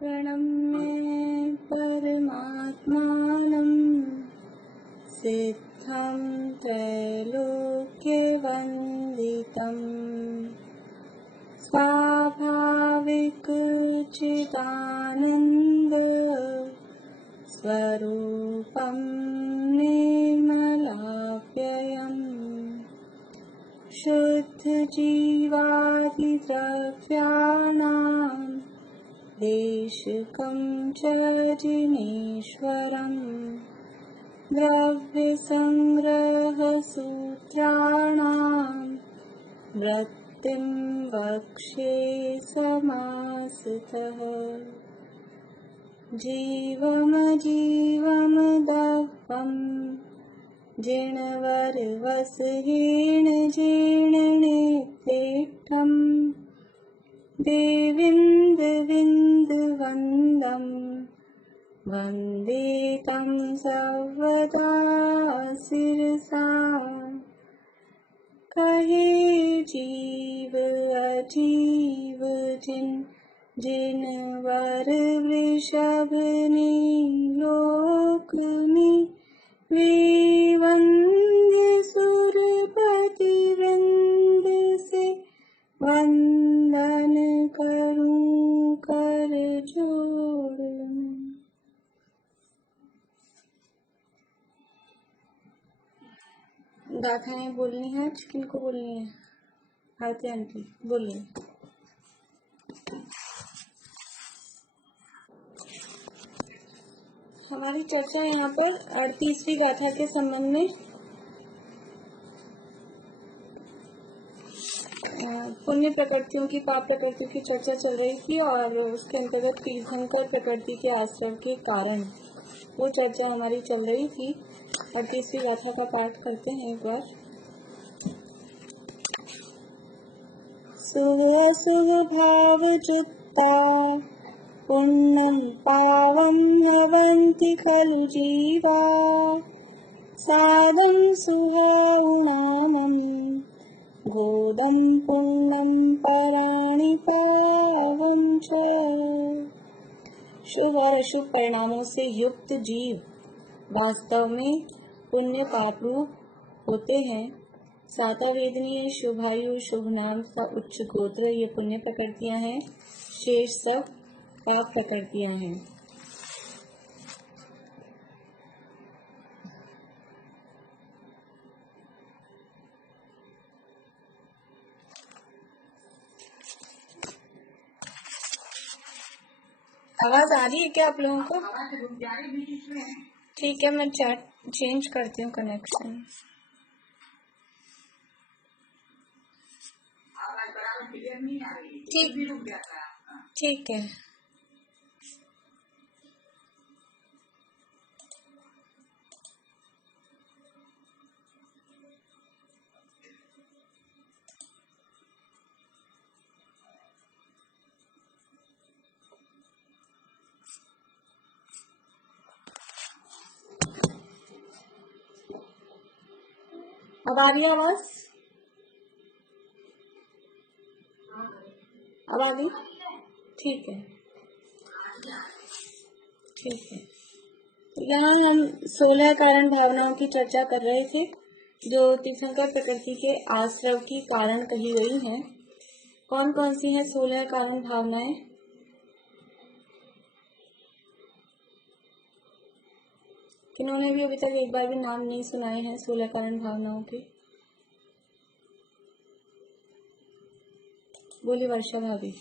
प्रणम्य परमात्मानं सिद्धं त्रैलोक्यवन्दितं स्वाभाविकचिदानन्द स्वरूपं निर्मलाप्ययम् शुद्धजीवादिद्रव्याणां देशिकं च जिनेश्वरम् द्रव्यसंग्रहसूत्राणां वृत्तिं वक्ष्ये समासतः जीवमजीवमदह्वम् जिणवरवसहीन जीर्णनेत्रेष्ठम् देवीन्द्रविन्दवन्दम् वन्दे तं सर्वदा शिरसा कहे जीव अजीव जिनवर वृषभनि लोकनि वंद्य सुरपतिवृंद से वंदन करूं कर जोड़। गाथाएं बोलनी है, किनको बोलनी है? आरती आंटी बोलिए। हमारी चर्चा यहाँ पर 38वीं गाथा के संबंध में पुण्य प्रकृतियों की पाप प्रकृतियों की चर्चा चल रही थी और उसके अंतर्गत तीर्थंकर प्रकृति के आश्रय के कारण वो चर्चा हमारी चल रही थी। 38वीं गाथा का पाठ करते हैं एक बार। सुह सुह भाव जुत्ता पुण्यं पावं भवन्ति खलु जीवा साधं सुहाउणामं गोदं पुण्यं पराणि पावं च। शुभ और अशुभ परिणामों से युक्त जीव वास्तव में पुण्य पाप रूप होते हैं। सातावेदनीय शुभायु शुभ नाम का उच्च गोत्र ये पुण्य प्रकृतियां हैं, शेष सब पाप प्रकृतियां हैं। आवाज आ रही है क्या आप लोगों को? ठीक है, मैं चैट चेंज करती हूँ कनेक्शन। ठीक है। अब आ रही है आवाज? अब आ गई? ठीक है, ठीक है। तो यहाँ हम 16 कारण भावनाओं की चर्चा कर रहे थे जो तीर्थंकर प्रकृति के आश्रव की कारण कही गई हैं। कौन कौन सी हैं 16 कारण भावनाएं? किन्होंने भी अभी तक एक बार भी नाम नहीं सुनाए हैं 16 कारण भावनाओं के? बोली वर्षा भाभी।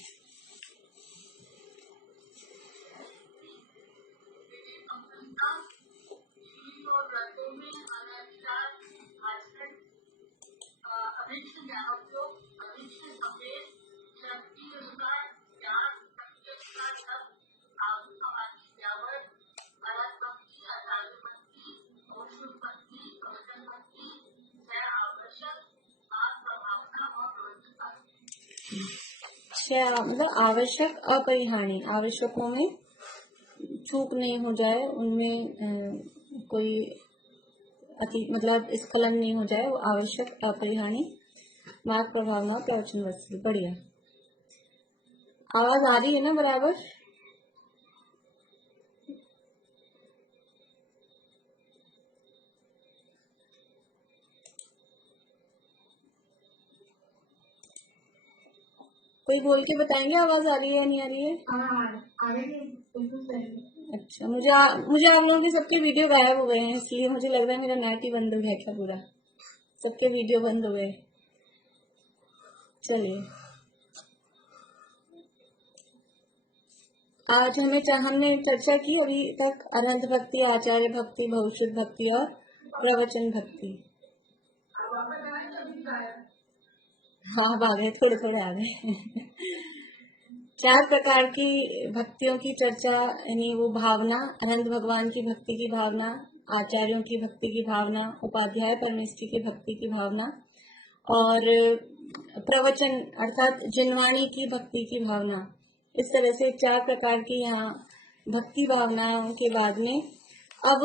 मतलब आवश्यक अपरिहार्य, आवश्यकों में चूक नहीं हो जाए, उनमें कोई अति मतलब स्खलन नहीं हो जाए, वो आवश्यक अपरिहार्य मार्ग प्रभावना प्रवचन वस्तु। बढ़िया, आवाज आ रही है ना बराबर? कोई बोल के बताएंगे आवाज आ रही है या नहीं आ रही है? अच्छा, मुझे आप लोगों के सबके वीडियो गायब हो गए हैं, इसलिए मुझे लग रहा है मेरा नेट ही बंद हो गया क्या पूरा, सबके वीडियो बंद हो गए। चलिए, आज हमने चर्चा की अभी तक अनंत भक्ति, आचार्य भक्ति, भविष्य भक्ति और प्रवचन भक्ति। हाँ, अब आ गए, थोड़े थोड़े आ गए। 4 प्रकार की भक्तियों की चर्चा, यानी वो भावना, अनंत भगवान की भक्ति की भावना, आचार्यों की भक्ति की भावना, उपाध्याय परमेष्ठी की भक्ति की भावना और प्रवचन अर्थात जिनवाणी की भक्ति की भावना। इस तरह से 4 प्रकार की यहाँ भक्ति भावनाओं के बाद में अब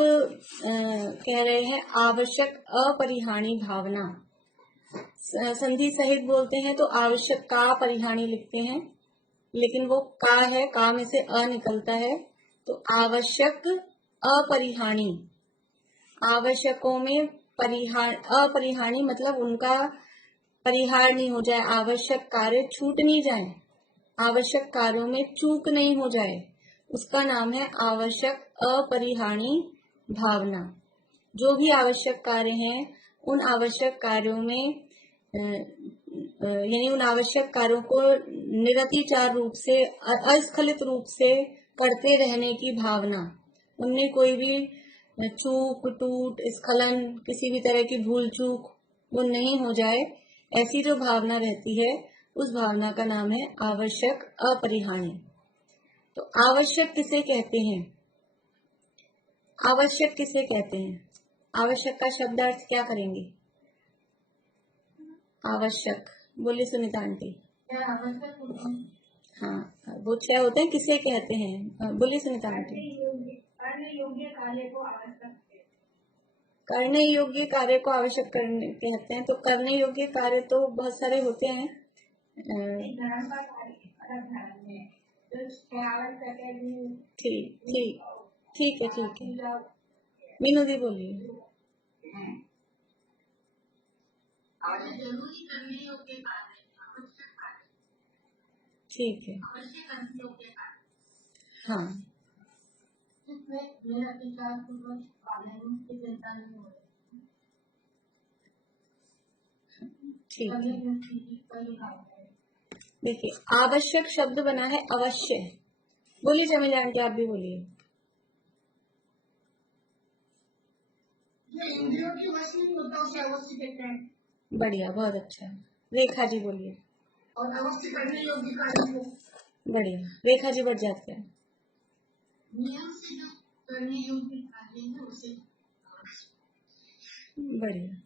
कह रहे हैं आवश्यक अपरिहाणी भावना। संधि सहित बोलते हैं तो आवश्यक का परिहाणी लिखते हैं, लेकिन वो का है, का में से अ निकलता है, तो आवश्यक अपरिहाणी। आवश्यकों में अपरिहाणी मतलब उनका परिहार नहीं हो जाए, आवश्यक कार्य छूट नहीं जाए, आवश्यक कार्यों में चूक नहीं हो जाए, उसका नाम है आवश्यक अपरिहाणी भावना। जो भी आवश्यक कार्य हैं, उन आवश्यक कार्यों में यानी उन आवश्यक कार्यों को निरतिचार रूप से, अस्खलित रूप से करते रहने की भावना, उनमें कोई भी चूक, टूट, स्खलन, किसी भी तरह की भूल चूक वो नहीं हो जाए, ऐसी जो भावना रहती है उस भावना का नाम है आवश्यक अपरिहाणी। तो आवश्यक किसे कहते हैं? आवश्यक किसे कहते हैं? आवश्यक का शब्द अर्थ क्या करेंगे? आवश्यक बोलिए सुनीता आंटी। हाँ, वो 6 होते हैं, किसे कहते हैं? बोलिए सुनीता आंटी। करने योग्य कार्य को आवश्यक करने कहते हैं। तो करने योग्य कार्य तो बहुत सारे होते हैं। ठीक है। मीनू दी बोलिए। जरूरी करने योग्य कार्य, ठीक है, हाँ, ठीक है। देखिए, आवश्यक शब्द बना है अवश्य। बोलिए जमील आंटी, आप भी बोलिए। इंद्रियों की वश नहीं होता उसे अवश्य कहते हैं। बढ़िया, बहुत अच्छा। रेखा जी बोलिए। और अवश्य करने योग्य कार्य को। बढ़िया, रेखा जी बढ़ जाते हैं। नियम से जो करने योग्य कार्य है उसे। बढ़िया,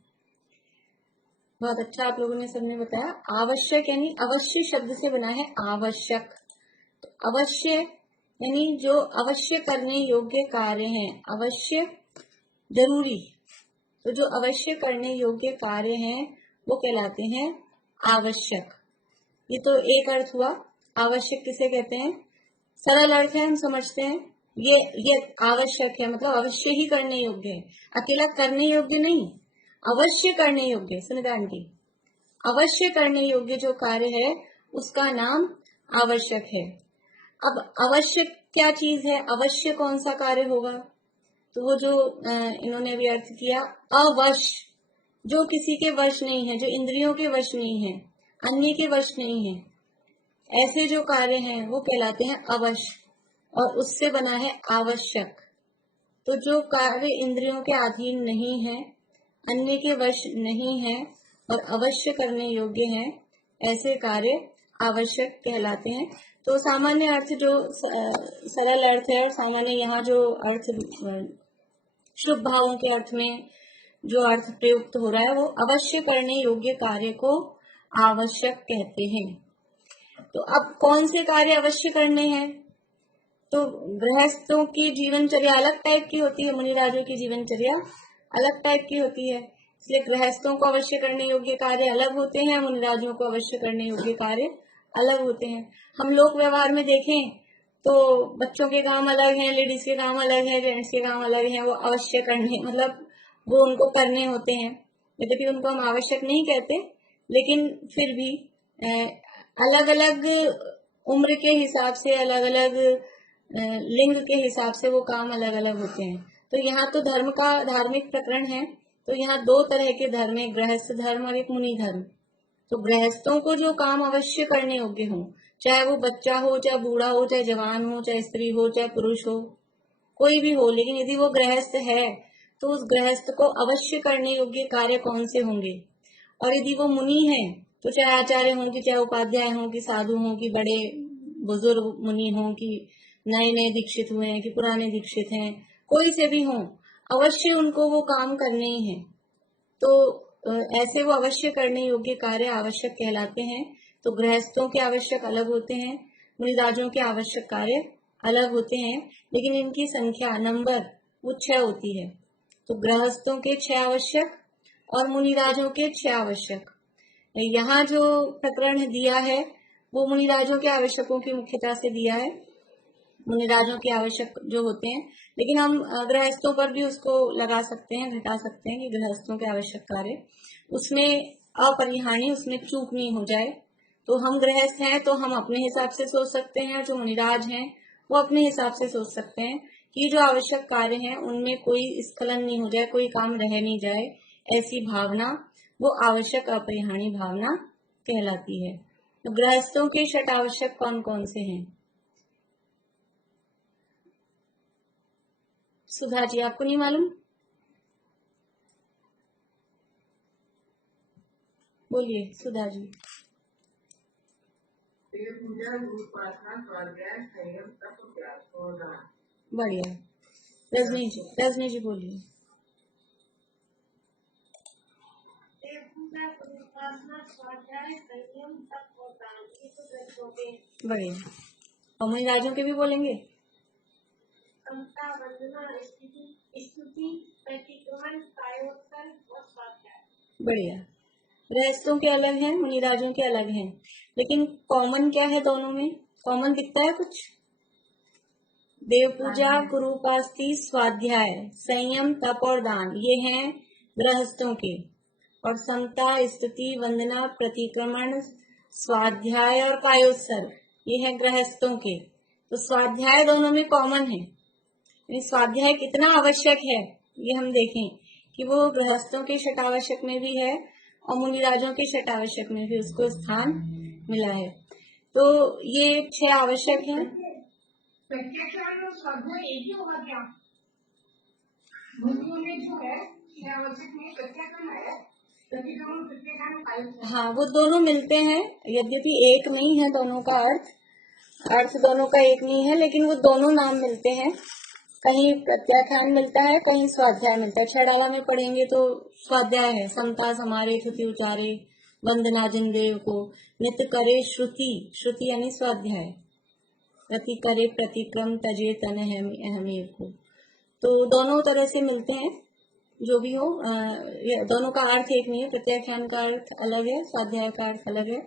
बहुत अच्छा आप लोगों ने सबने बताया। आवश्यक यानी अवश्य शब्द से बना है आवश्यक। तो अवश्य यानी जो अवश्य करने योग्य कार्य हैं, अवश्य जरूरी, तो जो अवश्य करने योग्य कार्य हैं वो कहलाते हैं आवश्यक। ये तो एक अर्थ हुआ। आवश्यक किसे कहते हैं? सरल अर्थ है, हम समझते हैं। ये आवश्यक है मतलब अवश्य ही करने योग्य है, अकेला करने योग्य नहीं, अवश्य करने योग्य। सुनिता आंटी, अवश्य करने योग्य जो कार्य है उसका नाम आवश्यक है। अब आवश्यक क्या चीज है? अवश्य कौन सा कार्य होगा? तो वो जो इन्होंने भी अर्थ किया, अवश, जो किसी के वश नहीं है, जो इंद्रियों के वश नहीं है, अन्य के वश नहीं है, ऐसे जो कार्य हैं वो कहलाते हैं अवश्य, और उससे बना है आवश्यक। तो जो कार्य इंद्रियों के अधीन नहीं है, अन्य के वश नहीं है और अवश्य करने योग्य है, ऐसे कार्य आवश्यक कहलाते हैं। तो सामान्य अर्थ जो सरल अर्थ है, सामान्य यहाँ जो अर्थ शुभ भावों के अर्थ में जो अर्थ प्रयुक्त हो रहा है वो अवश्य करने योग्य कार्य को आवश्यक कहते हैं। तो अब कौन से कार्य अवश्य करने हैं? तो गृहस्थों की जीवनचर्या अलग टाइप की होती है, मुनिराजों की जीवनचर्या अलग टाइप की होती है, इसलिए गृहस्थों को अवश्य करने योग्य कार्य अलग होते हैं, मुनिराजों को अवश्य करने योग्य कार्य अलग होते हैं। हम लोग व्यवहार में देखें तो बच्चों के काम अलग हैं, लेडीज के काम अलग है, जेंट्स के काम अलग हैं, वो अवश्य करने मतलब वो उनको करने होते हैं। यद्यपि उनको हम आवश्यक नहीं कहते, लेकिन फिर भी अलग अलग उम्र के हिसाब से, अलग अलग लिंग के हिसाब से वो काम अलग अलग होते हैं। तो यहाँ तो धर्म का धार्मिक प्रकरण है, तो यहाँ दो तरह के धर्म है, गृहस्थ धर्म और एक मुनि धर्म। तो गृहस्थों को जो काम अवश्य करने योग्य हो, चाहे वो बच्चा हो, चाहे बूढ़ा हो, चाहे जवान हो, चाहे स्त्री हो, चाहे पुरुष हो, कोई भी हो, लेकिन यदि वो गृहस्थ है तो उस गृहस्थ को अवश्य करने योग्य कार्य कौन से होंगे। और यदि वो मुनि है तो चाहे आचार्य हो कि चाहे उपाध्याय हो कि साधु हो कि बड़े बुजुर्ग मुनि हो कि नए नए दीक्षित हुए हैं कि पुराने दीक्षित हैं, कोई से भी हो, अवश्य उनको वो काम करने ही है। तो ऐसे वो अवश्य करने योग्य कार्य आवश्यक कहलाते हैं। तो गृहस्थों के आवश्यक अलग होते हैं, मुनिराजों के आवश्यक कार्य अलग होते हैं, लेकिन इनकी संख्या नंबर वो 6 होती है। तो गृहस्थों के 6 आवश्यक और मुनिराजों के 6 आवश्यक। यहाँ जो प्रकरण दिया है वो मुनिराजों के आवश्यकों की मुख्यता से दिया है, मुनिराजों के आवश्यक जो होते हैं, लेकिन हम गृहस्थों पर भी उसको लगा सकते हैं, घटा सकते हैं कि गृहस्थों के आवश्यक कार्य उसमें अपरिहार्य, उसमें चूक नहीं हो जाए। तो हम गृहस्थ हैं तो हम अपने हिसाब से सोच सकते हैं, जो मुनिराज हैं वो अपने हिसाब से सोच सकते हैं कि जो आवश्यक कार्य हैं उनमें कोई स्खलन नहीं हो जाए, कोई काम रह नहीं जाए, ऐसी भावना वो आवश्यक अपरिहार्य भावना कहलाती है। तो गृहस्थों के षट आवश्यक कौन कौन से हैं? सुधा जी, आपको नहीं मालूम? बोलिए सुधा जी। बढ़िया। रजनी जी बोलिए। बढ़िया। और मुनिराजों के भी बोलेंगे? बढ़िया। गृहस्थों के अलग हैं, मुनिराजों के अलग हैं, लेकिन कॉमन क्या है दोनों में? कॉमन दिखता है कुछ? देव पूजा, गुरु उपासना, स्वाध्याय, संयम, तप और दान, ये हैं गृहस्थों के। और समता, स्तुति, वंदना, प्रतिक्रमण, स्वाध्याय और कायोत्सर्ग, ये है गृहस्थों के। तो स्वाध्याय दोनों में कॉमन है। स्वाध्याय कितना आवश्यक है ये हम देखें कि वो गृहस्थों के षटावश्यक में भी है और मुनिराजों के षटावश्यक में भी उसको स्थान मिला है। तो ये 6 आवश्यक हैं। हाँ, वो दोनों मिलते हैं, यद्यपि एक नहीं है दोनों का अर्थ दोनों का एक नहीं है, लेकिन वो दोनों नाम मिलते हैं। कहीं प्रत्याख्यान मिलता है, कहीं स्वाध्याय मिलता है। छड़ावा में पढ़ेंगे तो स्वाध्याय है, समता समारे थुति उचारे वंदना जिनदेव को, नित्य करे श्रुति, श्रुति यानी स्वाध्याय, प्रति करे प्रतिक्रम तजे तन अहमेव को। तो दोनों तरह से मिलते हैं, जो भी हो, दोनों का अर्थ एक नहीं है। प्रत्याख्यान का अर्थ अलग है, स्वाध्याय का अर्थ अलग है।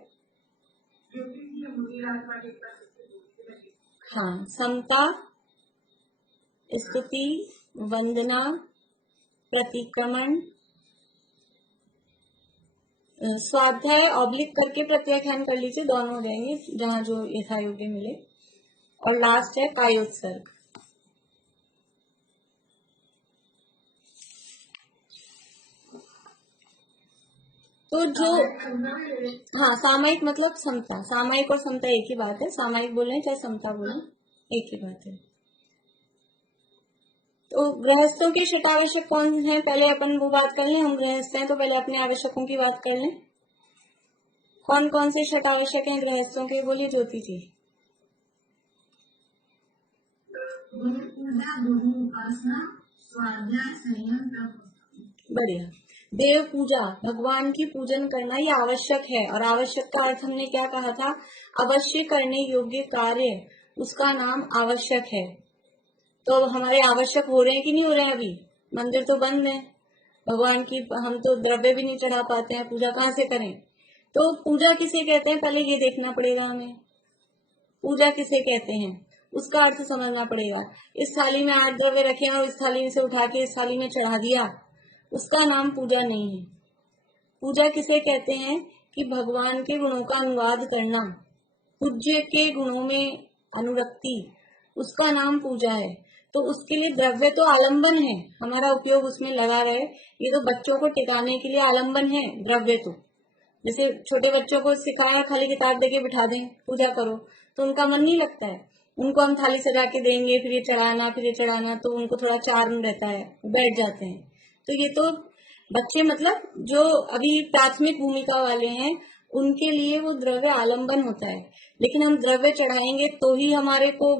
हाँ, समता, स्तुति, वंदना, प्रतिक्रमण, स्वाध्याय ऑब्लिक करके प्रत्याख्यान कर लीजिए, दोनों हो जाएंगे जहाँ जो यथा योग्य मिले। और लास्ट है कायोत्सर्ग। तो जो हाँ, सामायिक मतलब समता, सामायिक और समता एक ही बात है। सामायिक बोले चाहे समता बोले, एक ही बात है। तो गृहस्थों के षटावश्यक कौन है, पहले अपन वो बात कर लें। हम गृहस्थ हैं तो पहले अपने आवश्यकों की बात कर लें। कौन कौन से षटावश्यक हैं गृहस्थों के? बोलिए ज्योति जी। बढ़िया। देव पूजा, भगवान की पूजन करना ये आवश्यक है। और आवश्यक का अर्थ हमने क्या कहा था? अवश्य करने योग्य कार्य, उसका नाम आवश्यक है। तो हमारे आवश्यक हो रहे हैं कि नहीं हो रहे हैं? अभी मंदिर तो बंद है, भगवान की हम तो द्रव्य भी नहीं चढ़ा पाते हैं, पूजा कहाँ से करें? तो पूजा किसे कहते हैं पहले ये देखना पड़ेगा हमें। पूजा किसे कहते हैं उसका अर्थ समझना पड़ेगा। इस थाली में 8 द्रव्य रखे और इस थाली में से उठा के इस थाली में चढ़ा दिया, उसका नाम पूजा नहीं है। पूजा किसे कहते हैं कि भगवान के गुणों का अनुवाद करना, पूज्य के गुणों में अनुरक्ति, उसका नाम पूजा है। तो उसके लिए द्रव्य तो आलंबन है, हमारा उपयोग उसमें लगा रहे। ये तो बच्चों को टिकाने के लिए आलंबन है द्रव्य। तो जैसे छोटे बच्चों को सिखाया खाली किताब देके बिठा दें पूजा करो तो उनका मन नहीं लगता है। उनको हम थाली सजा के देंगे, फिर ये चढ़ाना फिर ये चढ़ाना, तो उनको थोड़ा चार्म रहता है, बैठ जाते हैं। तो ये तो बच्चे मतलब जो अभी प्राथमिक भूमिका वाले हैं उनके लिए वो द्रव्य आलंबन होता है। लेकिन हम द्रव्य चढ़ाएंगे तो ही हमारे को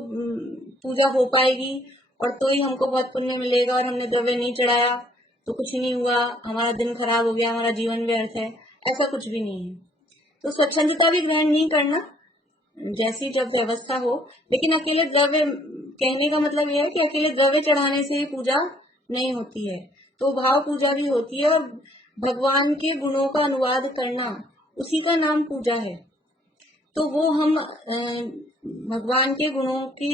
पूजा हो पाएगी और तो ही हमको बहुत पुण्य मिलेगा। और हमने द्रव्य नहीं चढ़ाया तो कुछ ही नहीं हुआ, हमारा दिन खराब हो गया, हमारा जीवन व्यर्थ है, ऐसा कुछ भी नहीं है। तो स्वच्छंदता भी ग्रहण नहीं करना, जैसी जब व्यवस्था हो। लेकिन अकेले द्रव्य, कहने का मतलब यह है कि अकेले द्रव्य चढ़ाने से ही पूजा नहीं होती है, तो भाव पूजा भी होती है। और भगवान के गुणों का अनुवाद करना, उसी का नाम पूजा है। तो वो हम भगवान के गुणों की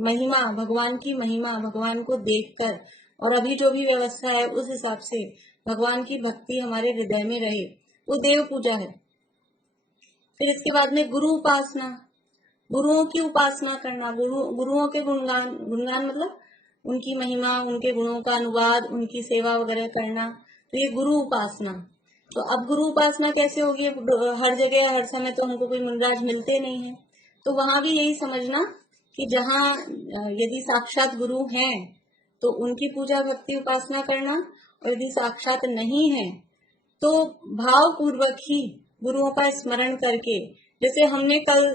महिमा, भगवान की महिमा, भगवान को देखकर और अभी जो भी व्यवस्था है उस हिसाब से भगवान की भक्ति हमारे हृदय में रहे, वो देव पूजा है। फिर इसके बाद में गुरु उपासना, गुरुओं की उपासना करना, गुरुओं के गुणगान, गुणगान मतलब उनकी महिमा, उनके गुणों का अनुवाद, उनकी सेवा वगैरह करना, तो ये गुरु उपासना। तो अब गुरु उपासना कैसे होगी? हर जगह हर समय तो हमको कोई मुनिराज मिलते नहीं है, तो वहां भी यही समझना कि जहाँ यदि साक्षात गुरु हैं तो उनकी पूजा भक्ति उपासना करना, और यदि साक्षात नहीं है तो भाव पूर्वक ही गुरुओं का स्मरण करके, जैसे हमने कल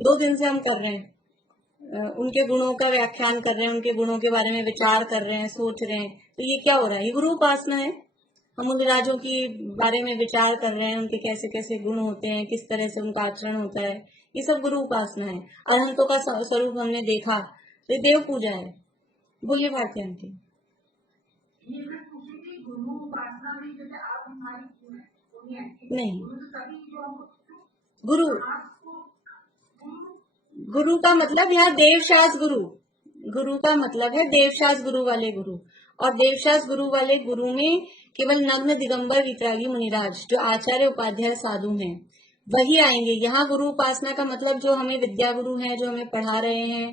2 दिन से हम कर रहे हैं, उनके गुणों का व्याख्यान कर रहे हैं, उनके गुणों के बारे में विचार कर रहे हैं, सोच रहे हैं, तो ये क्या हो रहा है? ये गुरु उपासना है। हम उन राजों के बारे में विचार कर रहे हैं, उनके कैसे कैसे गुण होते हैं, किस तरह से उनका आचरण होता है, ये सब गुरु उपासना है। अरहंतों का स्वरूप हमने देखा, तो ये देव पूजा है। बोलिए भारती आंटी। नहीं, गुरु, गुरु का मतलब यहाँ देवशास गुरु, गुरु का मतलब है देवशास गुरु वाले गुरु। और देवशास गुरु वाले गुरु में केवल नग्न दिगंबर वितरागी मुनिराज जो आचार्य उपाध्याय साधु हैं वही आएंगे। यहाँ गुरु उपासना का मतलब जो हमें विद्या गुरु हैं, जो हमें पढ़ा रहे हैं,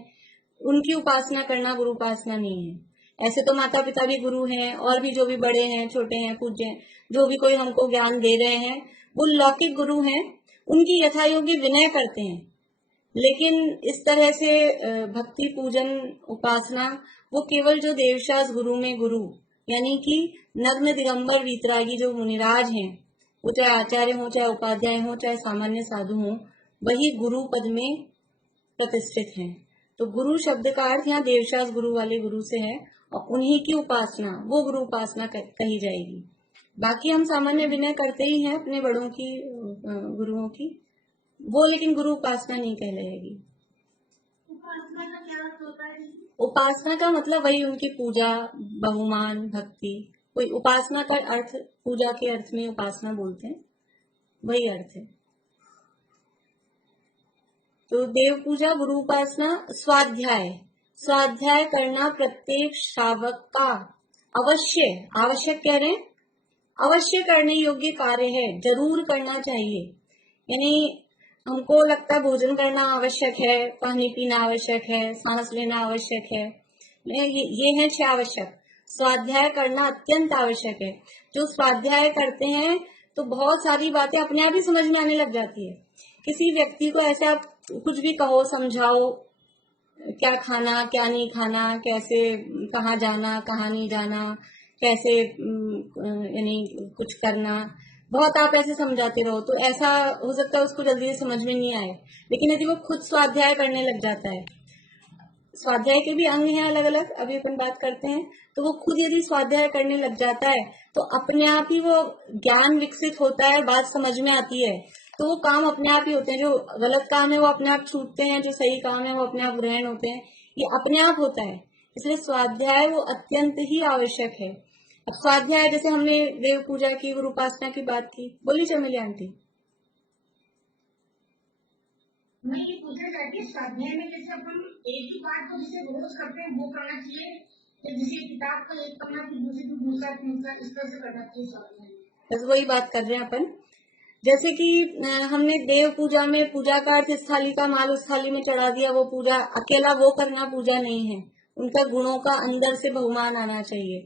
उनकी उपासना करना गुरु उपासना नहीं है। ऐसे तो माता पिता भी गुरु हैं, और भी जो भी बड़े हैं, छोटे हैं, पूज्य हैं, जो भी कोई हमको ज्ञान दे रहे हैं वो लौकिक गुरु हैं, उनकी यथायोगी विनय करते हैं। लेकिन इस तरह से भक्ति पूजन उपासना वो केवल जो देवशास गुरु में गुरु, यानी कि नग्न दिगंबर वीतरागी जो मुनिराज हैं, वो चाहे आचार्य हो, चाहे उपाध्याय हो, चाहे सामान्य साधु हो, वही गुरु पद में प्रतिष्ठित हैं। तो गुरु शब्द का अर्थ यहाँ देवशास गुरु वाले गुरु से है, और उन्हीं की उपासना वो गुरु उपासना कही जाएगी। बाकी हम सामान्य विनय करते ही हैं अपने बड़ों की, गुरुओं की, वो लेकिन गुरु उपासना नहीं कहलाएगी। उपासना का क्या अर्थ होता है? उपासना का मतलब वही उनकी पूजा, बहुमान, भक्ति। कोई उपासना का अर्थ पूजा के अर्थ में उपासना बोलते हैं, वही अर्थ है। तो देव पूजा, गुरु उपासना, स्वाध्याय, स्वाध्याय करना प्रत्येक श्रावक का अवश्य, आवश्यक कह रहे हैं, अवश्य करने योग्य कार्य है, जरूर करना चाहिए। यानी हमको लगता है भोजन करना आवश्यक है, पानी पीना आवश्यक है, सांस लेना आवश्यक है, ये है 6 आवश्यक। स्वाध्याय करना अत्यंत आवश्यक है। जो स्वाध्याय करते हैं तो बहुत सारी बातें अपने आप ही समझ में आने लग जाती है। किसी व्यक्ति को ऐसा कुछ भी कहो, समझाओ, क्या खाना क्या नहीं खाना, कैसे कहाँ जाना कहाँ नहीं जाना, कैसे यानी कुछ करना, बहुत आप ऐसे समझाते रहो तो ऐसा हो सकता है उसको जल्दी से समझ में नहीं आए। लेकिन यदि वो खुद स्वाध्याय करने लग जाता है, स्वाध्याय के भी अंग हैं अलग अलग, अभी अपन बात करते हैं, तो वो खुद यदि स्वाध्याय करने लग जाता है तो अपने आप ही वो ज्ञान विकसित होता है, बात समझ में आती है, तो वो काम अपने आप ही होते हैं। जो गलत काम है वो अपने आप छूटते हैं, जो सही काम है वो अपने आप ग्रहण होते हैं, ये अपने आप होता है। इसलिए स्वाध्याय वो अत्यंत ही आवश्यक है। अब स्वाध्याय, जैसे हमने देव पूजा की, गुरु उपासना की बात की, बोली चमेली आंटी। मैं ये पूछना चाहती हूँ, स्वाध्याय में जैसे अपन एक ही बात को जिसे रोज करते हैं वो करना चाहिए, या जिसे किताब का एक पन्ना फिर दूसरी दूसरा तीसरा इस तरह से करना चाहिए स्वाध्याय? बस वही बात कर रहे हैं अपन। जैसे कि हमने देव पूजा में पूजा का अर्थ इस थाली का माल उस थाली में चढ़ा दिया, वो पूजा अकेला वो करना पूजा नहीं है, उनका गुणों का अंदर से बहुमान आना चाहिए।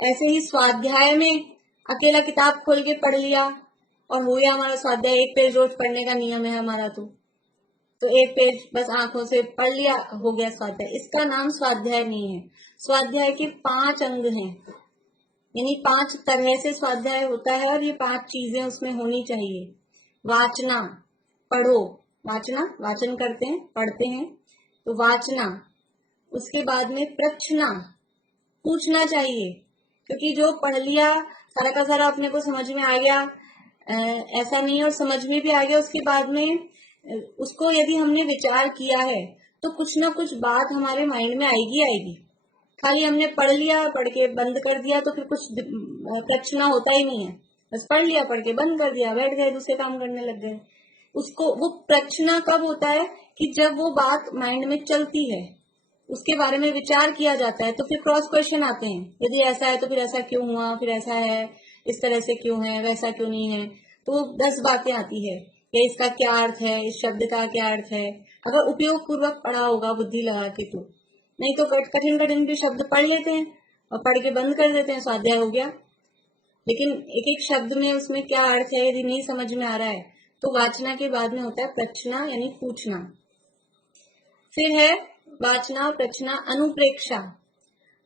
ऐसे ही स्वाध्याय में अकेला किताब खोल के पढ़ लिया और हो गया हमारा स्वाध्याय, एक पेज रोज पढ़ने का नियम है हमारा, तो एक पेज बस आंखों से पढ़ लिया, हो गया स्वाध्याय। इसका नाम स्वाध्याय नहीं है। स्वाध्याय के 5 अंग हैं, यानी 5 तरह से स्वाध्याय होता है और ये 5 चीजें उसमें होनी चाहिए। वाचना, पढ़ो, वाचना, वाचन करते हैं, पढ़ते हैं, तो वाचना। उसके बाद में प्रश्ना, पूछना चाहिए, क्योंकि जो पढ़ लिया सारा का सारा अपने को समझ में आ गया ऐसा नहीं, और समझ में भी आ गया, उसके बाद में उसको यदि हमने विचार किया है तो कुछ ना कुछ बात हमारे माइंड में आएगी। खाली हमने पढ़ लिया, पढ़ के बंद कर दिया तो फिर कुछ प्रश्न होता ही नहीं है। बस पढ़ लिया, पढ़ के बंद कर दिया, बैठ गए, दूसरे काम करने लग गए। उसको वो प्रश्न कब होता है कि जब वो बात माइंड में चलती है, उसके बारे में विचार किया जाता है, तो फिर क्रॉस क्वेश्चन आते हैं। यदि ऐसा है तो फिर ऐसा क्यों हुआ, फिर ऐसा है इस तरह से क्यों है, वैसा क्यों नहीं है, तो 10 बातें आती है कि इसका क्या अर्थ है, इस शब्द का क्या अर्थ है, अगर उपयोग पूर्वक पढ़ा होगा बुद्धि लगा के। तो नहीं तो कठिन कठिन भी शब्द पढ़ लेते हैं और पढ़ के बंद कर देते हैं, स्वाध्याय हो गया। लेकिन एक एक शब्द में उसमें क्या अर्थ है यदि नहीं समझ में आ रहा है, तो वाचना के बाद में होता है प्रश्ना, यानी पूछना। फिर है वाचना, प्रश्ना, अनुप्रेक्षा।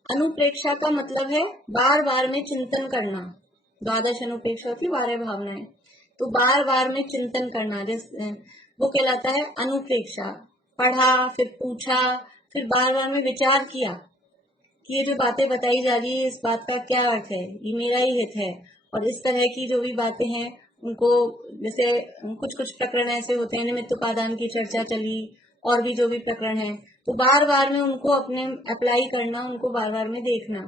अनुप्रेक्षा का मतलब है बार बार में चिंतन करना। 12 अनुप्रेक्षा होती है, 12 भावनाएं, तो बार बार में चिंतन करना, जैसे वो कहलाता है अनुप्रेक्षा। पढ़ा, फिर पूछा, फिर बार बार में विचार किया कि ये जो बातें बताई जा रही है इस बात का क्या अर्थ है, ये मेरा ही हित है। और इस तरह की जो भी बातें हैं उनको, जैसे कुछ कुछ प्रकरण ऐसे होते हैं, निमित्त उपादान की चर्चा चली, और भी जो भी प्रकरण है, तो बार बार में उनको अपने अप्लाई करना, उनको बार बार में देखना।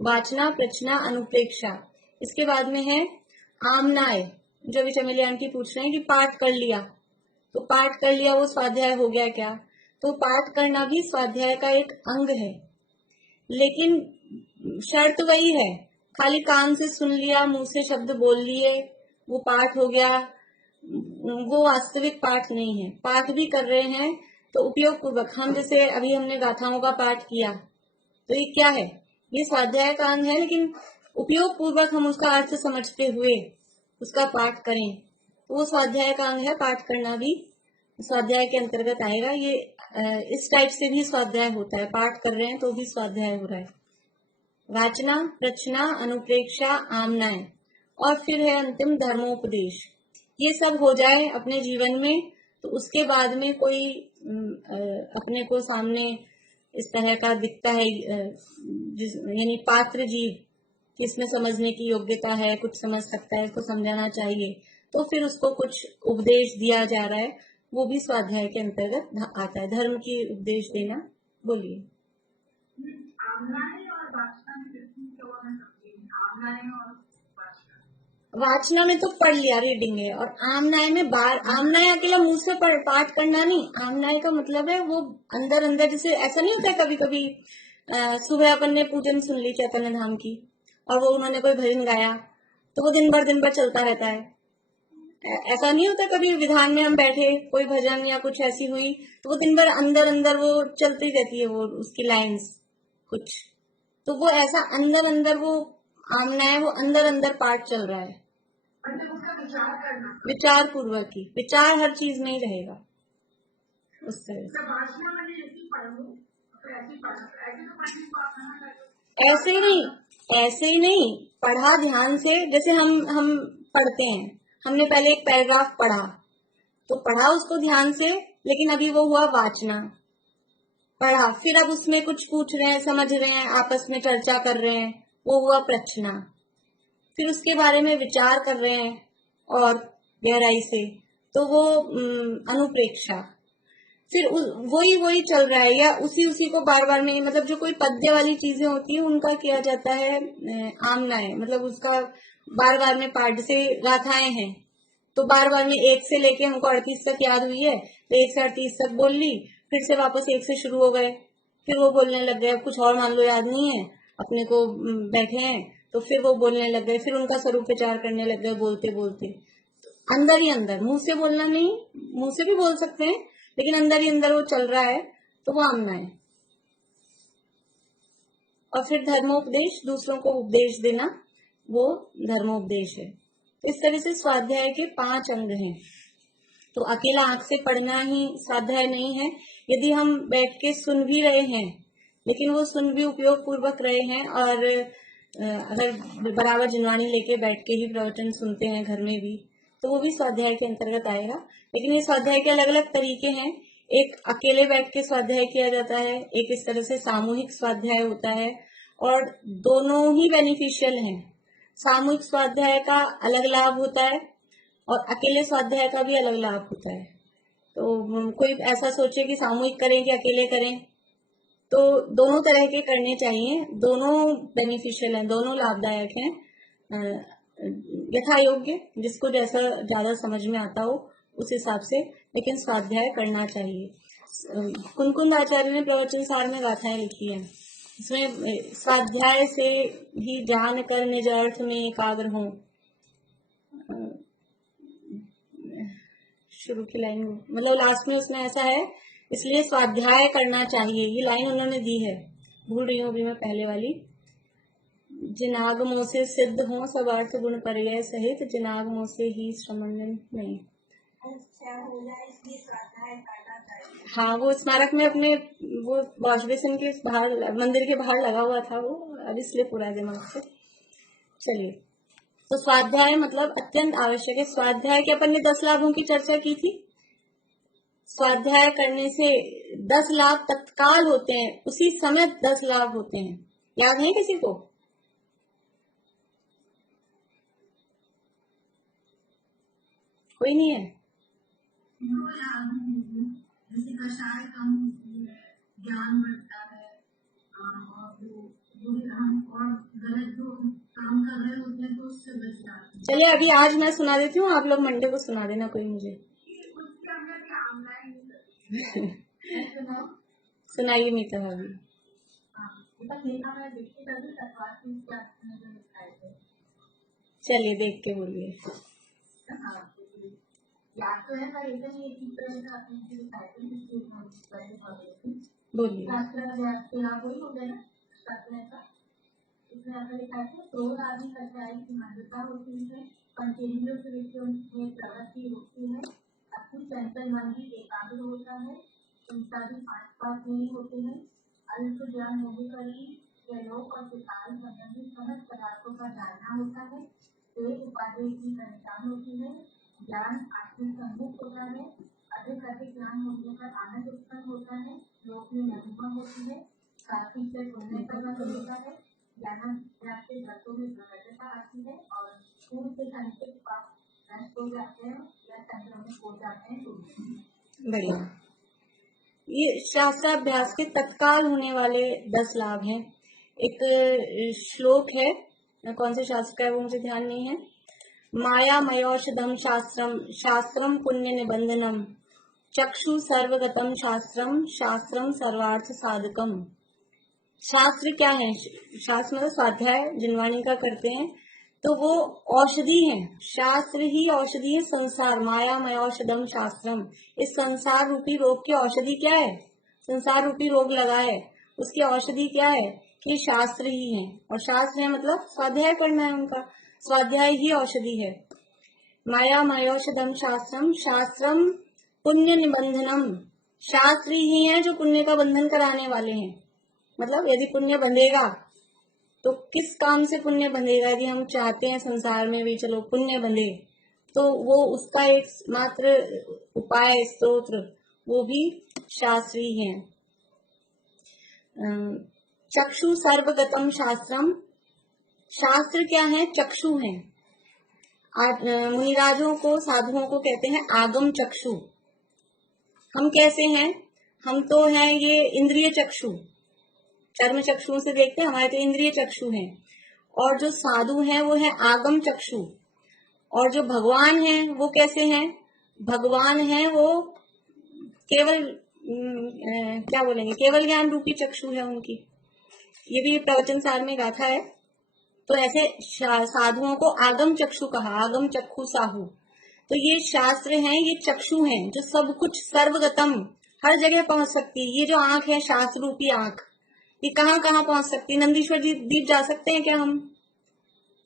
वाचना, प्रश्ना, अनुप्रेक्षा। इसके बाद में है आमनाय, जो अभी चमेली आंटी पूछ रहे हैं कि पाठ कर लिया, तो पाठ कर लिया वो स्वाध्याय हो गया क्या? तो पाठ करना भी स्वाध्याय का एक अंग है, लेकिन शर्त वही है, खाली कान से सुन लिया, मुंह से शब्द बोल लिए, वो पाठ हो गया, वो वास्तविक पाठ नहीं है। पाठ भी कर रहे हैं तो उपयोग पूर्वक, हम जैसे अभी हमने गाथाओं का पाठ किया, तो ये क्या है, ये स्वाध्याय का अंग है, लेकिन उपयोग पूर्वक हम उसका अर्थ समझते हुए उसका पाठ करें, तो वो स्वाध्याय का अंग है। पाठ करना भी स्वाध्याय के अंतर्गत आएगा। ये इस टाइप से भी स्वाध्याय होता है, पाठ कर रहे हैं तो भी स्वाध्याय हो रहा है। वाचना, प्रश्ना, अनुप्रेक्षा, आमनाय, और फिर है अंतिम धर्मोपदेश। ये सब हो जाए अपने जीवन में, तो उसके बाद में कोई अपने को सामने इस तरह का दिखता है, यानी पात्र जीव जिसमें समझने की योग्यता है, कुछ समझ सकता है, इसको समझाना चाहिए, तो फिर उसको कुछ उपदेश दिया जा रहा है, वो भी स्वाध्याय के अंतर्गत आता है। धर्म की उपदेश देना। बोलिए। वाचना में तो पढ़ लिया, रीडिंग है, और आमनाय में आमनाय अकेला मुंह से पाठ करना नहीं। आमनाय का मतलब है वो अंदर अंदर, जैसे ऐसा नहीं होता कभी कभी सुबह अपन ने पूजन सुन ली चैतन्य धाम की, और वो उन्होंने कोई भजन गाया, तो वो दिन भर चलता रहता है। ऐसा नहीं होता कभी विधान में हम बैठे, कोई भजन या कुछ ऐसी हुई, तो वो दिन भर अंदर अंदर वो चलती रहती है, वो उसकी लाइंस कुछ, तो वो ऐसा अंदर अंदर वो आमना है, वो अंदर अंदर पाठ चल रहा है। विचार पूर्वक ही, विचार हर चीज में ही रहेगा उस तरह से। ऐसे ही नहीं, पढ़ा ध्यान से, जैसे हम पढ़ते हैं, हमने पहले एक पैराग्राफ पढ़ा, तो पढ़ा उसको ध्यान से, लेकिन अभी वो हुआ वाचना। पढ़ा, फिर अब उसमें कुछ पूछ रहे हैं, समझ रहे हैं, आपस में चर्चा कर रहे हैं, वो हुआ प्रश्ना। फिर उसके बारे में विचार कर रहे हैं और गहराई से, तो वो अनुप्रेक्षा। फिर वही चल रहा है, या उसी को बार बार में, मतलब जो कोई पद्य वाली चीजें होती है उनका किया जाता है आमना है, मतलब उसका बार बार में पाठ, से गाथाएं हैं, तो बार बार में 1 से लेके हमको 38 तक याद हुई है, तो 1 से 38 तक बोल ली, फिर से वापस 1 से शुरू हो गए, फिर वो बोलने लग गए, अब कुछ और मान लो याद नहीं है, अपने को बैठे हैं, तो फिर वो बोलने लग गए, फिर उनका स्वरूप विचार करने लग गए बोलते बोलते। अंदर ही अंदर, मुंह से बोलना नहीं, मुंह से भी बोल सकते हैं लेकिन अंदर ही अंदर वो चल रहा है, तो वो आमना है। और फिर धर्मोपदेश, दूसरों को उपदेश देना, वो धर्मोपदेश है। तो इस तरह से स्वाध्याय के 5 अंग हैं। तो अकेला आंख से पढ़ना ही स्वाध्याय नहीं है। यदि हम बैठ के सुन भी रहे हैं, लेकिन वो सुन भी उपयोग पूर्वक रहे हैं, और अगर बराबर जिनवानी लेके बैठ के ही प्रवचन सुनते हैं घर में भी, तो वो भी स्वाध्याय के अंतर्गत आएगा। लेकिन ये स्वाध्याय के अलग अलग तरीके हैं। एक अकेले बैठ के स्वाध्याय किया जाता है, एक इस तरह से सामूहिक स्वाध्याय होता है, और दोनों ही बेनिफिशियल हैं। सामूहिक स्वाध्याय का अलग लाभ होता है और अकेले स्वाध्याय का भी अलग लाभ होता है। तो कोई ऐसा सोचे कि सामूहिक करें कि अकेले करें, तो दोनों तरह के करने चाहिए, दोनों बेनिफिशियल हैं, दोनों लाभदायक हैं, यथा योग्य, जिसको जैसा ज्यादा समझ में आता हो उस हिसाब से, लेकिन स्वाध्याय करना चाहिए। कुनकुंद आचार्य ने प्रवचन सार में गाथाएं लिखी है, इसमें स्वाध्याय से ही जान कर निज अर्थ में एकाग्र हो, शुरू की लाइन मतलब लास्ट में उसमें ऐसा है, इसलिए स्वाध्याय करना चाहिए, ये लाइन उन्होंने दी है, भूल रही हूँ अभी मैं पहले वाली। जिनागमों से सिद्ध हो सब अर्थ गुण पर्याय सहित, जिनागमों से ही श्रमण नहीं। हाँ, वो स्मारक में अपने वो वॉश बेसिन के बाहर, मंदिर के बाहर लगा हुआ था वो, अब इसलिए पूरा दिमाग से। चलिए, तो स्वाध्याय मतलब अत्यंत आवश्यक है। स्वाध्याय के अपन ने 10 लाभों की चर्चा की थी। स्वाध्याय करने से 10 लाभ तत्काल होते हैं, उसी समय 10 लाभ होते हैं। याद है किसी को? कोई नहीं है? जैसे कषाय कम होती है, ज्ञान बढ़ता है, और गलत जो काम कर रहे होते हैं तो उससे बच जाते हैं। चलिए, अभी आज मैं सुना देती हूँ, आप लोग मंडे को सुना देना कोई मुझे। सुनाइए मीता भाभी। चलिए, देख के बोलिए। बोलिए। इसमें आपने लिखा है क्रोध आदि कठिनाई की मान्यता होती है, पंचेंद्रियों के विषयों में प्रवृत्ति होती है, अपनी चंचल मन भी एकाग्र होता है, संसारी आसपास नहीं होते हैं, अल्प ज्ञान होने पर ही लोक और विकास संबंधी समस्त पदार्थों का जानना होता है, एक उपाधि की पहचान होती है, ज्ञान आत्म सम्मुख होता है, अधिक अधिक ज्ञान होने पर आनंद उत्पन्न होता है, लोक में महिमा होती है, काफी से पुण्य कर्म होता है, ज्ञान प्राप्ति तत्वों में प्रकटता आती है, और पूर्व के संचित पाप नष्ट हो जाते हैं या संक्रमित हो जाते हैं। बढ़िया। ये शास्त्राभ्यास के तत्काल होने वाले 10 लाभ हैं। एक श्लोक है, कौन से शास्त्र का है वो मुझे ध्यान नहीं है। माया मयोषधम शास्त्रम, शास्त्रम पुण्य निबंधनम, चक्षु सर्वगतम शास्त्रम, शास्त्रम सर्वार्थ साधकम। शास्त्र क्या है? शास्त्र मतलब स्वाध्याय जिनवाणी का करते हैं, तो वो औषधि है। शास्त्र ही औषधि है। संसार माया मय औषधम शास्त्रम, इस संसार रूपी रोग की औषधि क्या है? संसार रूपी रोग लगा है, उसकी औषधि क्या है? कि शास्त्र ही है। और शास्त्र है मतलब स्वाध्याय करना है उनका, स्वाध्याय ही औषधि है। माया मयोषधम शास्त्रम, शास्त्रम पुण्य निबंधनम, शास्त्र ही है जो पुण्य का बंधन कराने वाले हैं। मतलब यदि पुण्य बंधेगा तो किस काम से पुण्य बंधेगा? यदि हम चाहते हैं संसार में भी चलो पुण्य बंधे, तो वो उसका एक मात्र उपाय स्तोत्र वो भी शास्त्र ही है। चक्षु सर्वगतम शास्त्रम, शास्त्र क्या है? चक्षु है। मुनिराजों को साधुओं को कहते हैं आगम चक्षु। हम कैसे हैं? हम तो हैं ये इंद्रिय चक्षु, चर्म चक्षुओं से देखते हैं, हमारे तो इंद्रिय चक्षु हैं। और जो साधु हैं वो है आगम चक्षु। और जो भगवान हैं वो कैसे हैं? भगवान हैं वो केवल क्या बोलेंगे, केवल ज्ञान रूपी चक्षु है उनकी। ये भी प्रवचन सार में गाथा है। तो ऐसे साधुओं को आगम चक्षु कहा, आगम चक्षु साहू। तो ये शास्त्र हैं, ये चक्षु हैं जो सब कुछ सर्वगतम हर जगह पहुंच सकती है। ये जो आंख है, शास्त्र रूपी आंख, ये कहाँ कहाँ पहुंच सकती है। नंदीश्वर द्वीप जा सकते हैं क्या हम?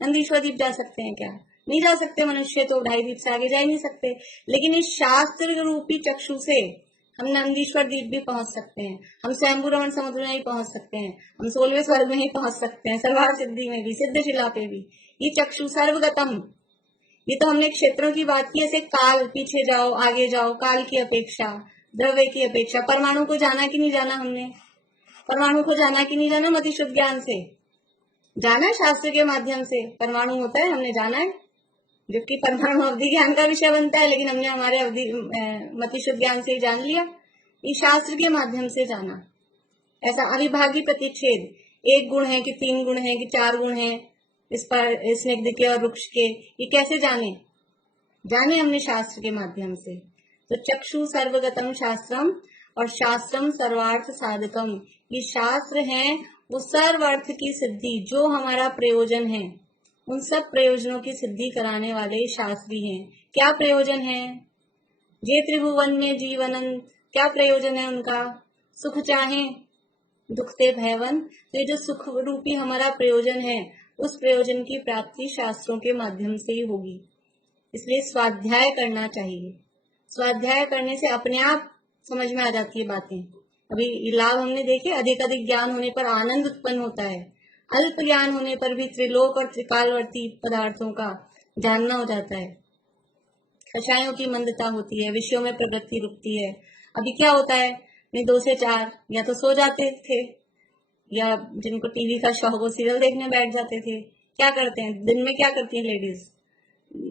नंदीश्वर द्वीप जा सकते हैं क्या? नहीं जा सकते। मनुष्य तो 2.5 द्वीप से आगे जा ही नहीं सकते। लेकिन इस शास्त्र रूपी चक्षु से हम नंदीश्वर द्वीप भी पहुंच सकते हैं, हम स्वयंभू रमण समुद्र में भी पहुंच सकते हैं, हम 16वें स्वर्ग में ही पहुंच सकते हैं, सर्वार्थ सिद्धि में भी, सिद्धशिला पे भी। ये चक्षु सर्वगतम। ये तो हमने क्षेत्रों की बात की, ऐसे काल, पीछे जाओ आगे जाओ, काल की अपेक्षा, द्रव्य की अपेक्षा। परमाणु को जाना कि नहीं जाना हमने? परमाणु को जाना कि नहीं जाना? मति शुद्ध ज्ञान से जाना है, शास्त्र के माध्यम से परमाणु होता है, हमने जाना है। जबकि परमाणु अवधि ज्ञान का विषय बनता है, लेकिन हमने हमारे अवधि मति शुद्ध ज्ञान से ही जान लिया। ये शास्त्र के माध्यम से जाना। ऐसा अविभागी प्रतिच्छेद, एक गुण है कि 3 गुण है कि 4 गुण है इस पर, स्निग्ध के और वृक्ष के, ये कैसे जाने? जाने हमने शास्त्र के माध्यम से। तो चक्षु सर्वगतम शास्त्रम और शास्त्रम सर्वार्थ साधकम। ये शास्त्र हैं वो सर्वार्थ की सिद्धि, जो हमारा प्रयोजन है, उन सब प्रयोजनों की सिद्धि कराने वाले शास्त्री हैं। क्या प्रयोजन है? ये त्रिभुवन्य जीवनन, क्या प्रयोजन है उनका? सुख चाहे दुखते भयवन। तो ये जो सुख रूपी हमारा प्रयोजन है, उस प्रयोजन की प्राप्ति शास्त्रों के माध्यम से ही होगी। इसलिए स्वाध्याय करना चाहिए। स्वाध्याय करने से अपने आप समझ में आ जाती है बातें। अभी लाभ हमने देखे, अधिक अधिक ज्ञान होने पर आनंद उत्पन्न होता है, अल्प ज्ञान होने पर भी त्रिलोक और त्रिकालवर्ती पदार्थों का जानना हो जाता है। कषायों की मंदता होती है, विषयों में प्रवृत्ति रुकती है। अभी क्या होता है, 2 से 4 या तो सो जाते थे, या जिनको टीवी का शौक हो सीरियल देखने बैठ जाते थे। क्या करते हैं दिन में? क्या करती हैं लेडीज?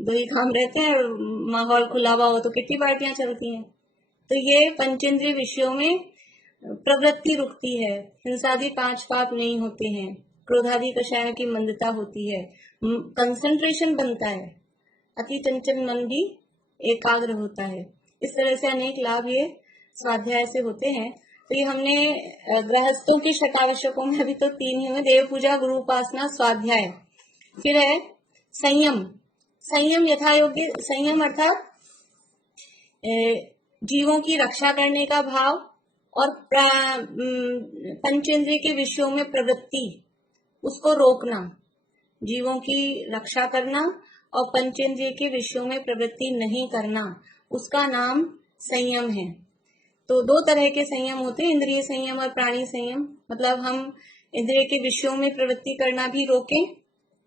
2 ही काम रहते हैं, माहौल खुला हुआ हो तो कितनी पार्टियां चलती हैं। तो ये पंचेंद्रिय विषयों में प्रवृत्ति रुकती है, हिंसादि 5 पाप नहीं होते हैं, क्रोधादि कषायों की मंदता होती है, कंसंट्रेशन बनता है, अति चंचल मन भी एकाग्र होता है। इस तरह से अनेक लाभ ये स्वाध्याय से होते हैं। तो ये हमने गृहस्थों के शतावश्यकों में अभी तो 3 ही हुए, देव पूजा, गुरु उपासना, स्वाध्याय। फिर है संयम। संयम यथा योग्य, संयम अर्थात जीवों की रक्षा करने का भाव और पंचेंद्रिय के विषयों में प्रवृत्ति, उसको रोकना। जीवों की रक्षा करना और पंचेंद्रिय के विषयों में प्रवृत्ति नहीं करना, उसका नाम संयम है। तो 2 तरह के संयम होते हैं, इंद्रिय संयम और प्राणी संयम। मतलब हम इंद्रिय के विषयों में प्रवृत्ति करना भी रोकें,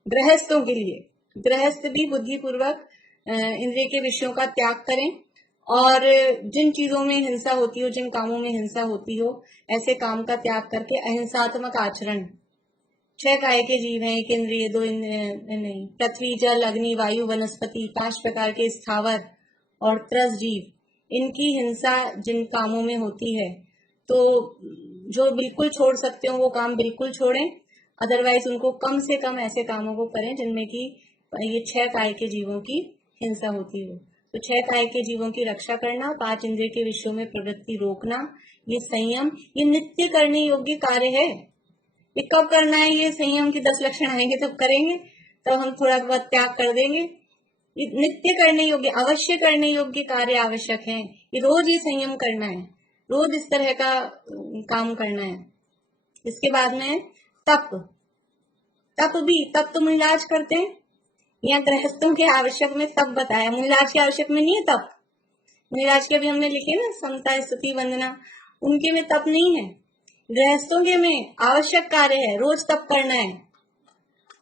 गृहस्थों के लिए। गृहस्थ भी बुद्धिपूर्वक इंद्रिय के विषयों का त्याग करें, और जिन चीजों में हिंसा होती हो, जिन कामों में हिंसा होती हो, ऐसे काम का त्याग करके अहिंसात्मक आचरण। 6 काय के जीव हैं, 1 इंद्रिय, 2 नहीं, पृथ्वी, जल, अग्नि, वायु, वनस्पति, 5 प्रकार के स्थावर और त्रस जीव। इनकी हिंसा जिन कामों में होती है, तो जो बिल्कुल छोड़ सकते हो वो काम बिल्कुल छोड़ें, अदरवाइज उनको कम से कम ऐसे कामों को करें जिनमें कि ये 6 काय के जीवों की हिंसा होती हो। तो 6 काय के जीवों की रक्षा करना, 5 इंद्रिय के विषयों में प्रवृत्ति रोकना, ये संयम, ये नित्य करने योग्य कार्य है। ये कब करना है? ये संयम की 10 लक्षण आएंगे तब करेंगे, तब हम थोड़ा बहुत त्याग कर देंगे। ये नित्य करने योग्य, अवश्य करने योग्य कार्य आवश्यक है। ये रोज ही संयम करना है, रोज इस तरह का काम करना है। इसके बाद में तप। तप भी, तप तो मुनिराज करते हैं, यहाँ गृहस्थों के आवश्यक में तप बताया, मुनिराज के आवश्यक में नहीं है तप। मुनिराज के भी हमने लिखे ना, समता, स्तुति, वंदना, उनके में तप नहीं है। गृहस्थों के में आवश्यक कार्य है, रोज तप करना है।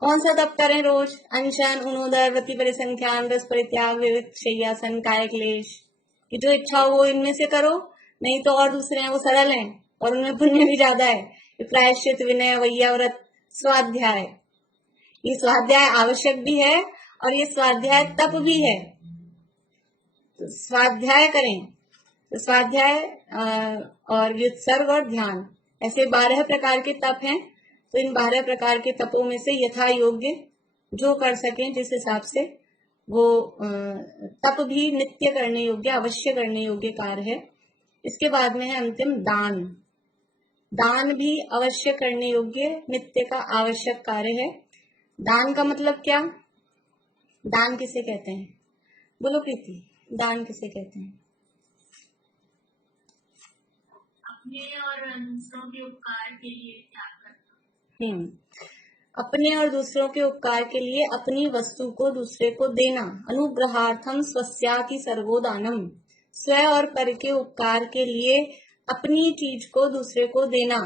कौन सा तप करें रोज? अनशन, उनोदर, व्रति परिसंख्यान, रस परित्याग, विविध शय्यासन, काय क्लेश, कि जो इच्छा हो वो इनमें से करो, नहीं तो और दूसरे हैं वो सरल हैं और उनमें पुण्य भी ज्यादा है। प्रायश्चित, विनय, वैयाव्रत, स्वाध्याय। ये स्वाध्याय आवश्यक भी है और ये स्वाध्याय तप भी है। तो स्वाध्याय करें। तो स्वाध्याय और व्युत्सर्ग और ध्यान, ऐसे 12 प्रकार के तप हैं। तो इन 12 प्रकार के तपों में से यथा योग्य जो कर सकें, जिस हिसाब से, वो तप भी नित्य करने योग्य, अवश्य करने योग्य कार्य है। इसके बाद में है अंतिम दान। दान भी अवश्य करने योग्य, नित्य का आवश्यक कार्य है। दान का मतलब क्या? दान किसे कहते हैं? बोलो प्रीति, दान किसे कहते हैं? अपने और दूसरों के उपकार के लिए त्याग करना। अपने और दूसरों के उपकार के लिए अपनी वस्तु को दूसरे को देना। अनुग्रहार्थम स्वस्याति सर्वोदानम। स्व और पर के उपकार के लिए अपनी चीज को दूसरे को देना।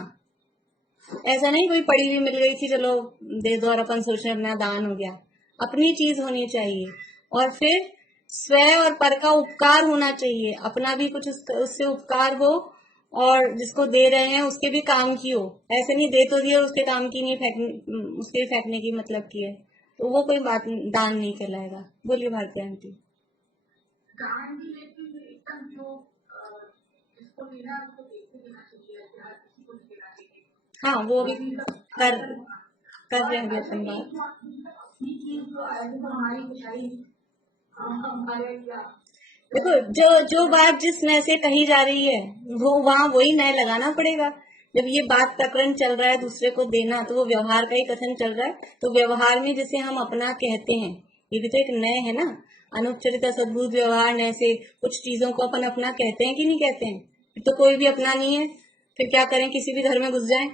ऐसा नहीं कोई पड़ी हुई मिल गई थी चलो दे दो और अपन सोच रहे अपना दान हो गया। अपनी चीज होनी चाहिए और फिर स्व और पर का उपकार होना चाहिए। अपना भी कुछ उससे उपकार हो और जिसको दे रहे हैं उसके भी काम की हो। ऐसे नहीं दे तो दिया उसके काम की नहीं, उसके फेंकने की मतलब की है, तो वो कोई बात दान नहीं कहलाएगा। बोलिए भारती आंटी। दान भी लेकिन एकदम जो जिसको लेना उसको देख देना चाहिए, किसी को नहीं देना चाहिए। हाँ वो भी कर रहे हैं अपन बात। अपनी चीज जो है वो हमारी बुराई हमारे क्या देखो जो बात जिस नए से कही जा रही है वो वहाँ वही नए लगाना पड़ेगा। जब ये बात प्रकरण चल रहा है दूसरे को देना तो वो व्यवहार का ही कथन चल रहा है, तो व्यवहार में जिसे हम अपना कहते हैं ये भी तो एक नए है ना। अनुपचरित सद्भुत व्यवहार नए से कुछ चीजों को अपन अपना कहते हैं कि नहीं कहते हैं? फिर तो कोई भी अपना नहीं है, फिर क्या करें? किसी भी घर में घुस जाए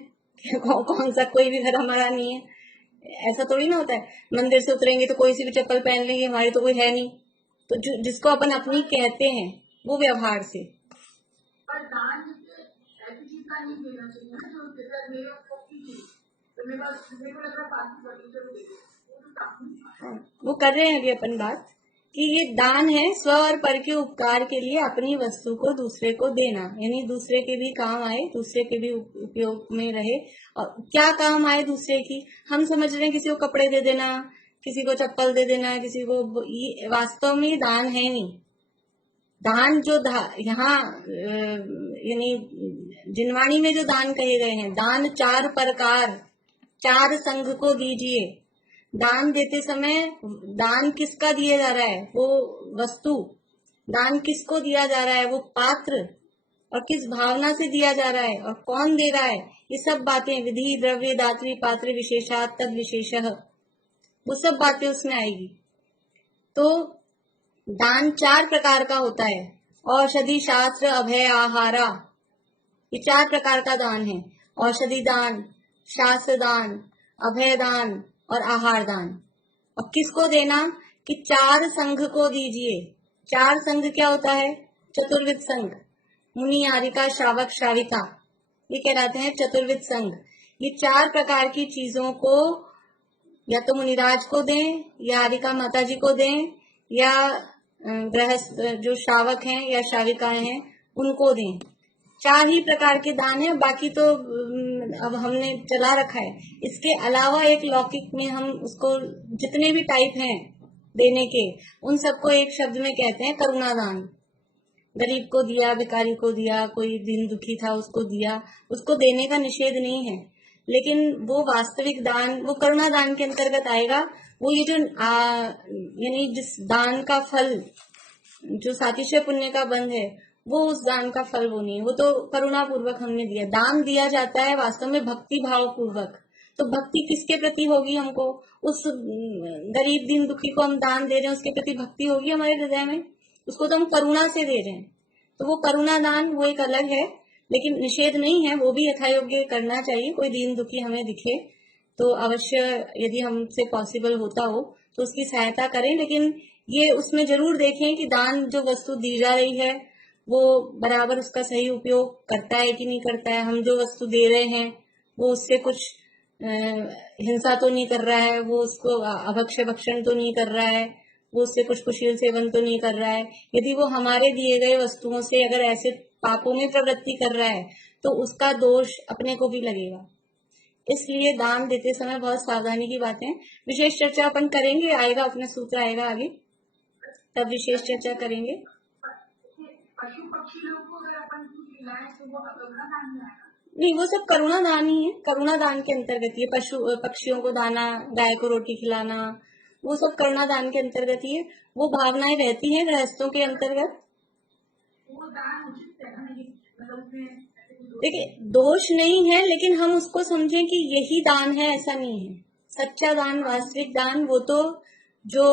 कौन सा कोई भी घर हमारा नहीं है? ऐसा थोड़ी ना होता है। मंदिर से उतरेंगे तो कोई सी भी चप्पल पहन लेंगे, हमारी तो कोई है नहीं। तो जिसको अपन अपनी कहते हैं वो व्यवहार से। पर दान ऐसी चीज का नहीं देना चाहिए ना जो मेरे को चीज तो मेरे को लग रहा वो कर रहे हैं अभी अपन बात कि ये दान है स्व और पर के उपकार के लिए अपनी वस्तु को दूसरे को देना, यानी दूसरे के भी काम आए, दूसरे के भी उपयोग में रहे। और क्या काम आए दूसरे की? हम समझ रहे हैं किसी को कपड़े दे देना, किसी को चप्पल दे देना, किसी को, ये वास्तव में दान है नहीं। दान जो यहाँ यानी जिनवाणी में जो दान कहे गए हैं, दान 4 प्रकार 4 संघ को दीजिए। दान देते समय दान किसका दिया जा रहा है? वो वस्तु। दान किसको दिया जा रहा है? वो पात्र। और किस भावना से दिया जा रहा है और कौन दे रहा है? ये सब बातें विधि द्रव्य दात्री पात्र विशेषात तद विशेषः, वो सब बातें उसमें आएगी। तो दान 4 प्रकार का होता है। औषधि शास्त्र अभय आहारा, ये 4 प्रकार का दान है। औषधि दान, शास्त्र दान, अभय दान और आहार दान। और किसको देना? कि 4 संघ को दीजिए। 4 संघ क्या होता है? चतुर्विध संघ, मुनि आरिका श्रावक श्राविका, ये कहलाते हैं चतुर्विध संघ। ये 4 प्रकार की चीजों को या तो मुनिराज को दें या आरिका माता जी को दें या गृहस्थ जो श्रावक हैं या श्राविकाएं हैं उनको दें। 4 ही प्रकार के दान है, बाकी तो अब हमने चला रखा है। इसके अलावा एक लौकिक में हम उसको जितने भी टाइप हैं देने के उन सबको एक शब्द में कहते हैं करुणा दान। गरीब को दिया, भिखारी को दिया, कोई दिन दुखी था उसको दिया, उसको देने का निषेध नहीं है, लेकिन वो वास्तविक दान वो करुणा दान के अंतर्गत आएगा। वो ये जो यानी जिस दान का फल जो सातिशय पुण्य का बंध है वो उस दान का फल वो नहीं है, वो तो करुणा पूर्वक हमने दिया। दान दिया जाता है वास्तव में भक्ति भाव पूर्वक। तो भक्ति किसके प्रति होगी? हमको उस गरीब दिन दुखी को हम दान दे रहे हैं उसके प्रति भक्ति होगी हमारे हृदय में, उसको तो हम करुणा से दे रहे हैं। तो वो करुणा दान वो एक अलग है, लेकिन निषेध नहीं है, वो भी यथायोग्य करना चाहिए। कोई दीन दुखी हमें दिखे तो अवश्य यदि हमसे पॉसिबल होता हो तो उसकी सहायता करें, लेकिन ये उसमें जरूर देखें कि दान जो वस्तु दी जा रही है वो बराबर उसका सही उपयोग करता है कि नहीं करता है। हम जो वस्तु दे रहे हैं वो उससे कुछ हिंसा तो नहीं कर रहा है, वो उसको अभक्ष्य भक्षण तो नहीं कर रहा है, वो उससे कुछ कुशील सेवन तो नहीं कर रहा है। यदि वो हमारे दिए गए वस्तुओं से अगर ऐसे पापों में प्रवृत्ति कर रहा है तो उसका दोष अपने को भी लगेगा। इसलिए दान देते समय बहुत सावधानी की बातें। विशेष चर्चा अपन करेंगे, आएगा अपना सूत्र आएगा आगे, तब विशेष चर्चा करेंगे। पशु पक्षी लोग को अगर अपन खिलाएं तो वो करुणा दान में आएगा? नहीं, वो सब करुणा दान ही है, करुणा दान के अंतर्गत ही। पशु पक्षियों को दाना, गाय को रोटी खिलाना, वो सब करुणा दान के अंतर्गत ही है। वो भावनाएं रहती हैं गृहस्थों के अंतर्गत। वो दान उचित है ना? देखिए दोष नहीं है, लेकिन हम उसको समझें कि यही दान है ऐसा नहीं है। सच्चा दान, वास्तविक दान, वो तो जो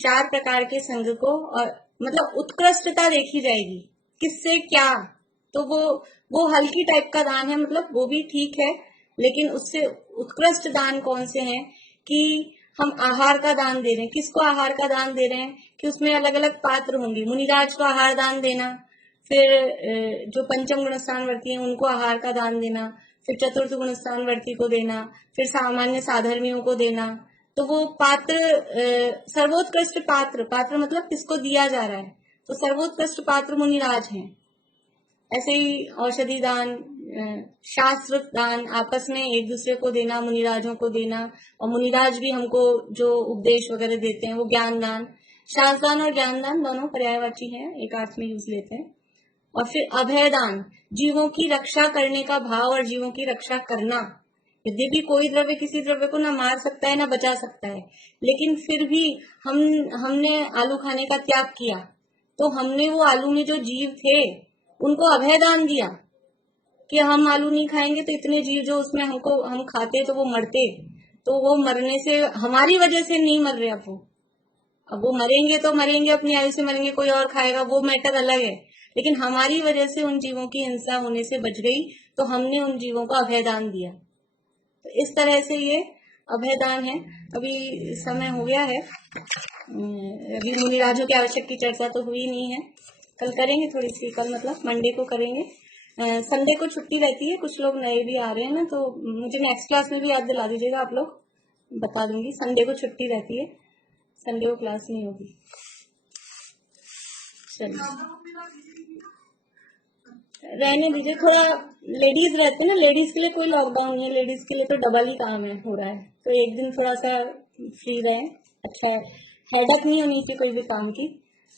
4 प्रकार के संग को और मतलब उत्कृष्टता देखी जाएगी, किससे क्या, तो वो हल्की टाइप का दान है, मतलब वो भी ठीक है, लेकिन उससे उत्कृष्ट दान कौन से हैं कि हम आहार का दान दे रहे हैं। किसको आहार का दान दे रहे हैं कि उसमें अलग अलग पात्र होंगे। मुनिराज को आहार दान देना, फिर जो पंचम गुणस्थान वर्ती हैं उनको आहार का दान देना, फिर चतुर्थ गुणस्थान वर्ती को देना, फिर सामान्य साधर्मियों को देना। तो वो पात्र सर्वोत्कृष्ट पात्र, पात्र मतलब किसको दिया जा रहा है, तो सर्वोत्कृष्ट पात्र मुनिराज हैं। ऐसे ही औषधि दान, शास्त्र दान, आपस में एक दूसरे को देना, मुनिराजों को देना, और मुनिराज भी हमको जो उपदेश वगैरह देते हैं वो ज्ञान दान। शास्त्र दान और ज्ञान दान दोनों पर्यायवाची हैं, एक अर्थ में यूज लेते हैं। और फिर अभय दान, जीवों की रक्षा करने का भाव और जीवों की रक्षा करना। यद्यपि कोई द्रव्य किसी द्रव्य को ना मार सकता है ना बचा सकता है, लेकिन फिर भी हमने आलू खाने का त्याग किया, तो हमने वो आलू में जो जीव थे उनको अभय दान दिया कि हम आलू नहीं खाएंगे तो इतने जीव जो उसमें हम खाते तो वो मरते, तो वो मरने से हमारी वजह से नहीं मर रहे। अब वो मरेंगे तो मरेंगे, अपनी आयु से मरेंगे, कोई और खाएगा, वो मैटर अलग है, लेकिन हमारी वजह से उन जीवों की हिंसा होने से बच गई, तो हमने उन जीवों को अभय दान दिया। तो इस तरह से ये अभय दान है। अभी समय हो गया है, अभी मुनिराजों की आवश्यक की चर्चा तो हुई नहीं है, कल करेंगे थोड़ी सी, कल मतलब मंडे को करेंगे। संडे को छुट्टी रहती है, कुछ लोग नए भी आ रहे हैं ना, तो मुझे नेक्स्ट क्लास में भी याद दिला दीजिएगा आप लोग, बता दूंगी। संडे को छुट्टी रहती है, संडे को क्लास नहीं होगी। चलिए रहने दीजिए, थोड़ा लेडीज रहते हैं ना, लेडीज के लिए कोई लॉकडाउन नहीं है, लेडीज के लिए तो डबल ही काम है हो रहा है, तो एक दिन थोड़ा सा फ्री रहे, अच्छा है, हेडक नहीं होनी चाहिए कोई भी काम की।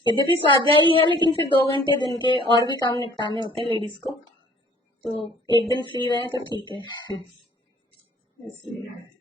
यद्यपि स्वाध्याय ही है, लेकिन फिर 2 घंटे दिन के और भी काम निपटाने होते हैं लेडीज को, तो एक दिन फ्री रहे तो ठीक है। इसलिए